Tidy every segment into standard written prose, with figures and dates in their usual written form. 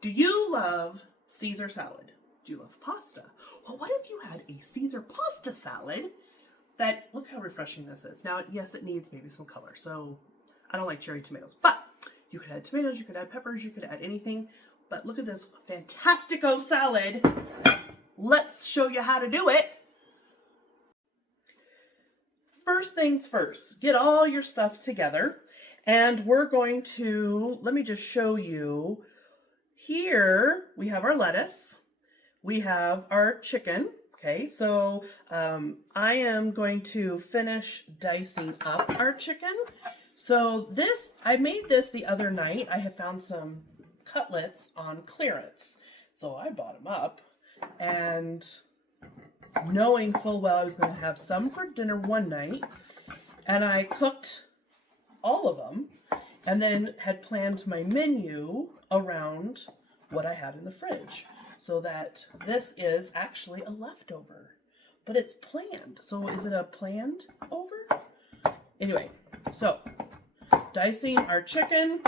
Do you love Caesar salad? Do you love pasta? Well, what if you had a Caesar pasta salad that, look how refreshing this is. Now, yes, it needs maybe some color, so I don't like cherry tomatoes, but you could add tomatoes, you could add peppers, you could add anything, but look at this fantastico salad. Let's show you how to do it. First things first, get all your stuff together, and we're going to, let me just show you. Here we have our lettuce, we have our chicken. Okay, so I am going to finish dicing up our chicken. So this, I made this the other night. I had found some cutlets on clearance, so I bought them up, and knowing full well I was going to have some for dinner one night, and I cooked all of them and then had planned my menu around what I had in the fridge, so that this is actually a leftover, but it's planned. So is it a planned over? Anyway, so dicing our chicken.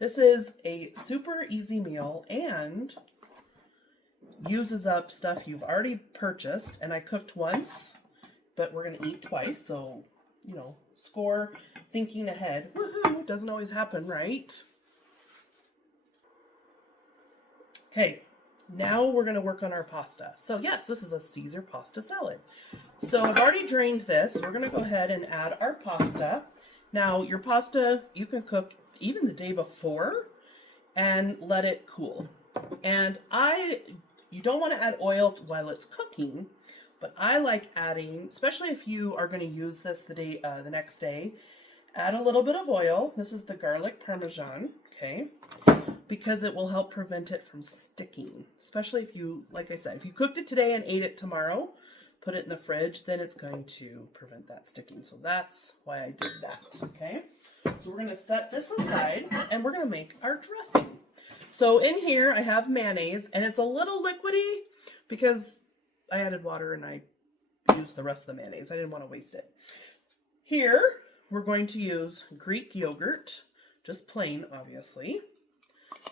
This is a super easy meal and uses up stuff you've already purchased, and I cooked once, but we're gonna eat twice, so, you know, score thinking ahead. Woohoo, doesn't always happen, right? Okay, now we're gonna work on our pasta. So yes, this is a Caesar pasta salad. So I've already drained this. We're gonna go ahead and add our pasta. Now your pasta, you can cook even the day before and let it cool. And you don't want to add oil while it's cooking, but I like adding, especially if you are going to use this the next day, add a little bit of oil. This is the garlic parmesan, okay, because it will help prevent it from sticking. Especially if you, like I said, if you cooked it today and ate it tomorrow, put it in the fridge, then it's going to prevent that sticking. So that's why I did that, okay? So we're going to set this aside, and we're going to make our dressing. So in here I have mayonnaise, and it's a little liquidy because I added water and I used the rest of the mayonnaise. I didn't want to waste it. Here we're going to use Greek yogurt, just plain, obviously.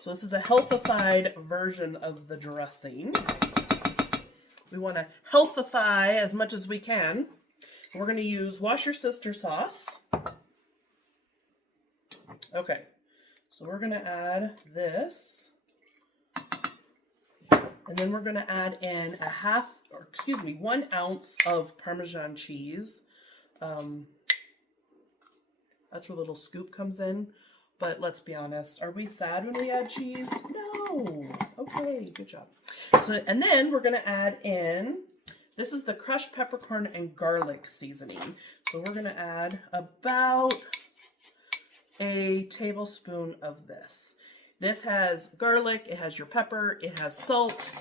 So this is a healthified version of the dressing. We want to healthify as much as we can. We're going to use Wash Your Sister sauce. Okay, so we're going to add this. And then we're going to add in 1 ounce of Parmesan cheese. That's where a little scoop comes in. But let's be honest, are we sad when we add cheese? No. Okay, good job. So, and then we're going to add in, this is the crushed peppercorn and garlic seasoning. So we're going to add about a tablespoon of this. This has garlic, it has your pepper, it has salt.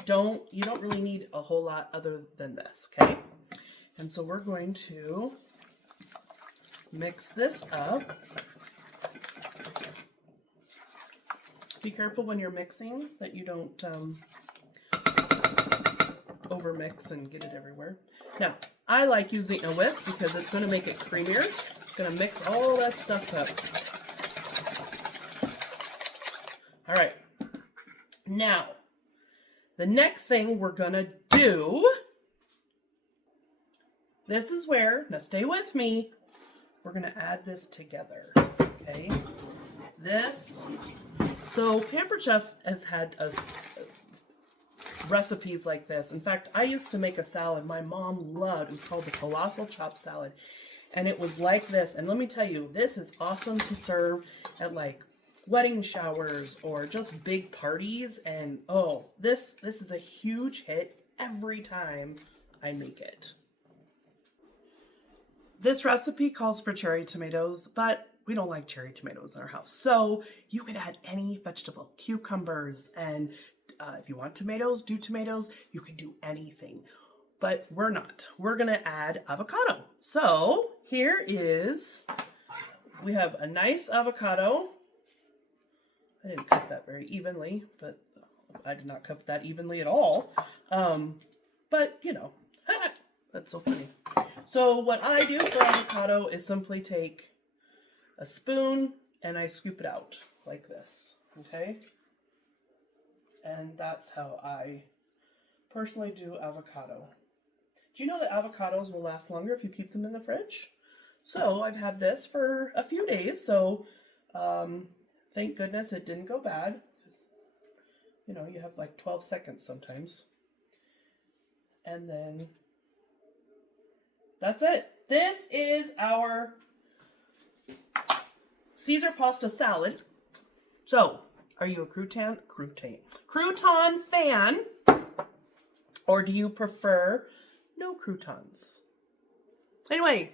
You don't really need a whole lot other than this, okay? And so we're going to mix this up. Be careful when you're mixing that you don't overmix and get it everywhere. Now, I like using a whisk because it's going to make it creamier. It's going to mix all that stuff up. All right. Now, the next thing we're going to do, this is where, now stay with me, we're going to add this together, okay? So Pampered Chef has had recipes like this. In fact, I used to make a salad my mom loved. It was called the Colossal Chop Salad. And it was like this. And let me tell you, this is awesome to serve at like wedding showers or just big parties. And oh, this is a huge hit every time I make it. This recipe calls for cherry tomatoes, but we don't like cherry tomatoes in our house. So you could add any vegetable, cucumbers, and if you want tomatoes, do tomatoes. You can do anything, but we're not. We're gonna add avocado. So here is, we have a nice avocado. I didn't cut that very evenly, but I did not cut that evenly at all. But you know, that's so funny. So what I do for avocado is simply take a spoon and I scoop it out like this, okay? And that's how I personally do avocado. Do you know that avocados will last longer if you keep them in the fridge? So I've had this for a few days, so thank goodness it didn't go bad. You know, you have like 12 seconds sometimes. And then that's it. This is our Caesar pasta salad. So, are you a crouton fan? Or do you prefer no croutons? Anyway,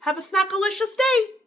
have a snackalicious day.